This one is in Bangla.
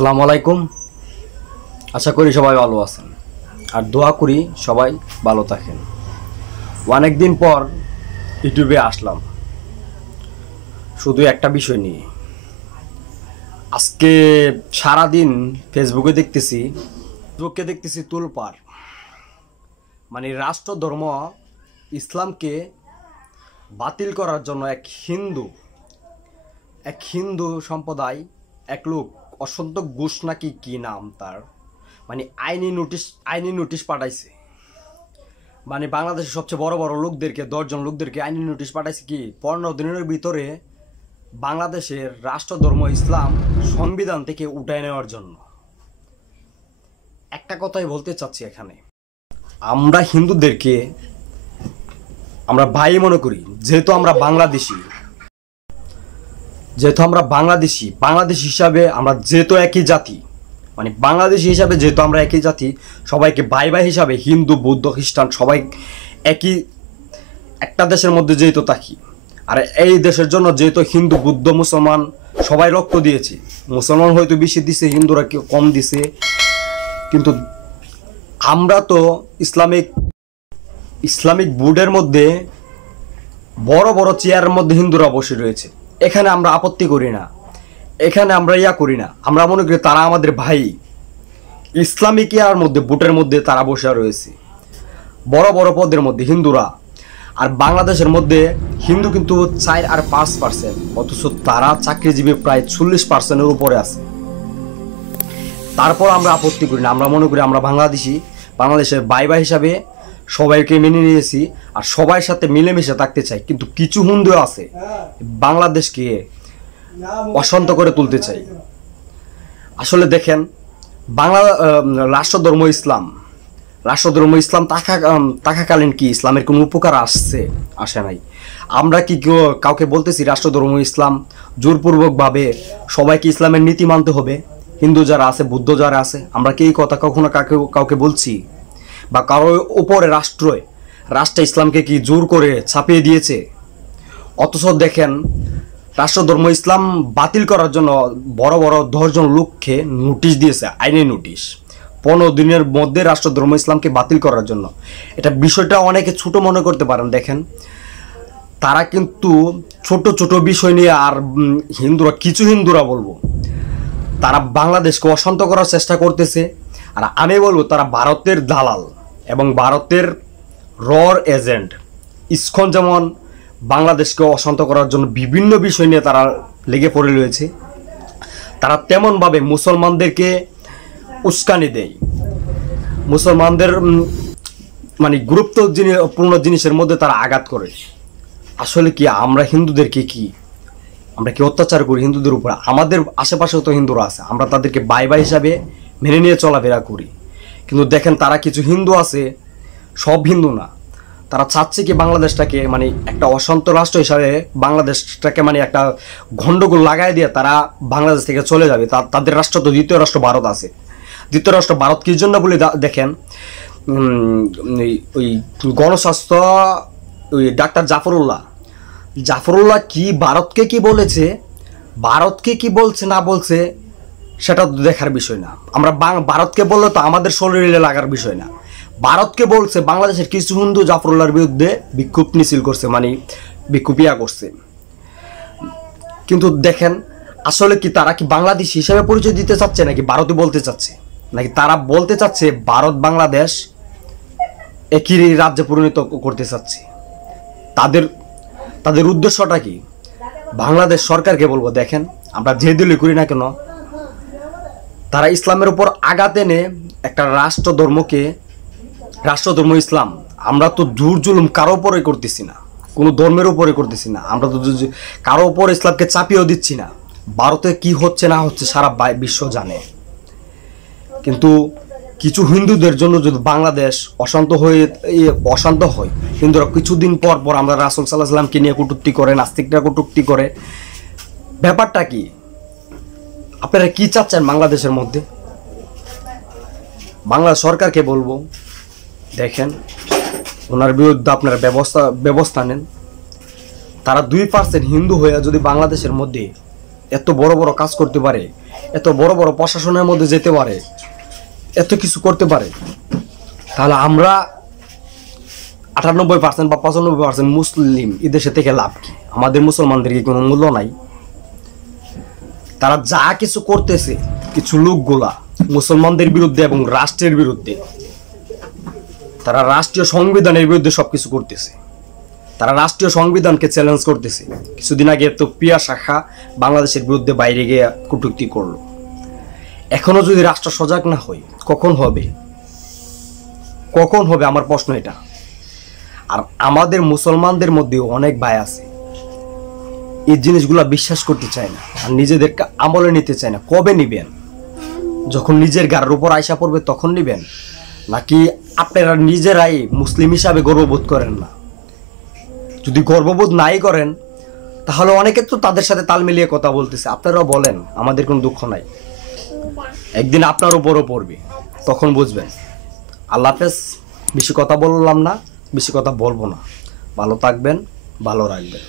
আসসালামু আলাইকুম। আশা করি সবাই ভালো আছেন আর দোয়া করি সবাই ভালো থাকেন। অনেক দিন পর ইউটিউবে আসলাম শুধু একটা বিষয় নিয়ে। আজকে সারাদিন ফেসবুকে দেখতেছি তোলপাড়, মানে রাষ্ট্র ধর্ম ইসলামকে বাতিল করার জন্য এক হিন্দু সম্প্রদায়, এক লোক অসন্তোষ ঘোষ নাকি কি নাম তার, মানে আইনি নোটিশ পাঠাইছে। মানে বাংলাদেশের সবচেয়ে বড় বড় লোকদেরকে, 10 জন লোকদেরকে আইনি নোটিশ পাঠাইছে কি 15 দিনের ভিতরে বাংলাদেশের রাষ্ট্র ধর্ম ইসলাম সংবিধান থেকে উঠায় নেওয়ার জন্য। একটা কথাই বলতে চাচ্ছি, এখানে আমরা হিন্দুদেরকে আমরা ভাই মনে করি, যেহেতু আমরা বাংলাদেশি বাংলাদেশ হিসাবে আমরা যেহেতু একই জাতি, মানে বাংলাদেশি হিসাবে যেহেতু আমরা একই জাতি, সবাইকে ভাই ভাই হিসাবে হিন্দু বৌদ্ধ খ্রিস্টান সবাই একটা দেশের মধ্যে যেহেতু থাকি, আর এই দেশের জন্য যেহেতু হিন্দু বৌদ্ধ মুসলমান সবাই রক্ত দিয়েছে, মুসলমান হয়তো বেশি দিছে, হিন্দুরা কেউ কম দিছে, কিন্তু আমরা তো ইসলামিক বোর্ডের মধ্যে বড় বড় চেয়ারের মধ্যে হিন্দুরা বসে রয়েছে। এখানে আমরা আপত্তি করি না, এখানে আমরা করি না, আমরা মনে করি তারা আমাদের ভাই। ইসলামিক ইয়ার মধ্যে বুটের মধ্যে তারা বসে রয়েছে বড় বড় পদের মধ্যে হিন্দুরা, আর বাংলাদেশের মধ্যে হিন্দু কিন্তু 4 আর 5%, অথচ তারা চাকরিজীবী প্রায় 40%-এর উপরে আছে। তারপর আমরা আপত্তি করি না, আমরা মনে করি আমরা বাংলাদেশের ভাই ভাই হিসাবে সবাইকে মেনে নিয়েছি আর সবার সাথে মিলেমিশে থাকতে চাই। কিন্তু কিছু হিন্দু আছে বাংলাদেশকে অশান্ত করে তুলতে চাই। আসলে দেখেন, রাষ্ট্রধর্ম ইসলাম থাকাকালীন কি ইসলামের কোনো উপকার আসে নাই? আমরা কি কাউকে বলতেছি রাষ্ট্রধর্ম ইসলাম জোরপূর্বকভাবে সবাইকে ইসলামের নীতি মানতে হবে? হিন্দু যারা আছে, বৌদ্ধ যারা আছে, আমরা কি এই কথা কখনো কাউকে বলছি? বা কারো উপরে রাষ্ট্রে ইসলামকে কি জোর করে ছাপিয়ে দিয়েছে? অথচ দেখেন, রাষ্ট্রধর্ম ইসলাম বাতিল করার জন্য বড় বড় 10 জন লোককে নোটিশ দিয়েছে, আইনি নোটিশ, 15 দিনের মধ্যে রাষ্ট্রধর্ম ইসলামকে বাতিল করার জন্য। এটা বিষয়টা অনেকে ছোট মনে করতে পারেন। দেখেন, তারা কিন্তু ছোট ছোট বিষয় নিয়ে, আর কিছু হিন্দুরা বলবো তারা বাংলাদেশকে অশান্ত করার চেষ্টা করতেছে। আর আমি বলবো তারা ভারতের দালাল এবং ভারতের এজেন্ট। ইসকন যেমন বাংলাদেশকে অশান্ত করার জন্য বিভিন্ন বিষয় নিয়ে তারা লেগে পড়ে রয়েছে, তারা তেমনভাবে মুসলমানদেরকে উস্কানি দেয়, মুসলমানদের মানে গুরুত্বপূর্ণ জিনিসের মধ্যে তারা আঘাত করে। আসলে কি আমরা অত্যাচার করি হিন্দুদের উপর? আমাদের আশেপাশেও তো হিন্দুরা আছে, আমরা তাদেরকে ভাই ভাই হিসাবে মেনে নিয়ে চলাফেরা করি। কিন্তু দেখেন, তারা কিছু হিন্দু আছে, সব হিন্দু না, তারা চাচ্ছে কি বাংলাদেশটাকে মানে একটা অশান্ত রাষ্ট্র হিসাবে বাংলাদেশটাকে মানে একটা গন্ডগোল লাগাই দিয়ে তারা বাংলাদেশ থেকে চলে যাবে। তাদের রাষ্ট্র তো দ্বিতীয় রাষ্ট্র ভারত আছে। দ্বিতীয় রাষ্ট্র ভারত কি জন্য বলে দেখেন, ওই গণস্বাস্থ্য ওই ডাক্তার জাফরুল্লাহ কি ভারতকে কি বলেছে, ভারতকে কি বলছে না বলছে সেটা তো দেখার বিষয় না। আমরা ভারতকে বললে তো আমাদের শরীরে লাগার বিষয় না। ভারতকে বলছে বাংলাদেশের কিছু হিন্দু জাফরুল্লাহর বিরুদ্ধে বিক্ষোভ মিছিল করছে, মানে বিক্ষোভিয়া করছে। কিন্তু দেখেন, আসলে কি তারা কি বাংলাদেশ হিসাবে পরিচয় দিতে চাচ্ছে, নাকি ভারতে বলতে চাচ্ছে, নাকি তারা বলতে চাচ্ছে ভারত বাংলাদেশ একই রাজ্যে পরিণত করতে চাচ্ছে? তাদের উদ্দেশ্যটা কি? বাংলাদেশ সরকারকে বলবো, দেখেন, আমরা যে দলই করি না কেন, তারা ইসলামের উপর আঘাত এনে একটা রাষ্ট্রধর্ম ইসলাম, আমরা তো জোর জুলুম কারো উপরে করতেছি না, কোনো ধর্মের উপরে করতেছি না, আমরা তো কারো উপর ইসলামকে চাপিয়েও দিচ্ছি না। ভারতে কি হচ্ছে না হচ্ছে সারা বিশ্ব জানে। কিন্তু কিছু হিন্দুদের জন্য যদি বাংলাদেশ অশান্ত হয়, হিন্দুরা কিছুদিন পর আমরা রাসূল সাল্লাল্লাহু আলাইহি ওয়াসাল্লামকে নিয়ে কটূক্তি করে, নাস্তিকরা কটূক্তি করে। ব্যাপারটা কি? আপনারা কি চাচ্ছেন বাংলাদেশের মধ্যে? বাংলা সরকারকে বলবো, দেখেন, ওনার বিরুদ্ধে আপনারা ব্যবস্থা নেন। তারা 2% হিন্দু হয়ে যদি বাংলাদেশের মধ্যে এত বড় বড় কাজ করতে পারে, এত বড় বড় প্রশাসনের মধ্যে যেতে পারে, এত কিছু করতে পারে, তাহলে আমরা 98% বা 95% মুসলিম এই দেশে থেকে লাভ কি? আমাদের মুসলমানদের কি কোনো মূল্য নাই? তারা যা কিছু করতেছে, কিছু লোকগুলা মুসলমানদের বিরুদ্ধে এবং রাষ্ট্রের বিরুদ্ধে, তারা রাষ্ট্রীয় সংবিধানের বিরুদ্ধে সবকিছু করতেছে। তারা রাষ্ট্রীয় সংবিধানকে চ্যালেঞ্জ করতেছে। কিছুদিন আগে তো পিয়া শাখা বাংলাদেশের বিরুদ্ধে বাইরে গিয়ে কটূক্তি করলো। এখনো যদি রাষ্ট্র সজাগ না হয়, কখন হবে? কখন হবে? আমার প্রশ্ন এটা। আর আমাদের মুসলমানদের মধ্যেও অনেক ভাই আছে এই জিনিসগুলো বিশ্বাস করতে চায় না, আর নিজেদেরকে আমলে নিতে চায় না। কবে নিবেন? যখন নিজের গাড়ির উপর আয়সা পড়বে তখন নিবেন? নাকি আপনারা নিজেরাই মুসলিম হিসাবে গর্ববোধ করেন না? যদি গর্ববোধ নাই করেন, তাহলে অনেকে তো তাদের সাথে তাল মিলিয়ে কথা বলতেছে। আপনারাও বলেন, আমাদের কোনো দুঃখ নাই। একদিন আপনার উপরও পড়বে, তখন বুঝবেন। আল্লাহ হাফেজ। বেশি কথা বললাম না, বেশি কথা বলবো না। ভালো থাকবেন, ভালো রাখবেন।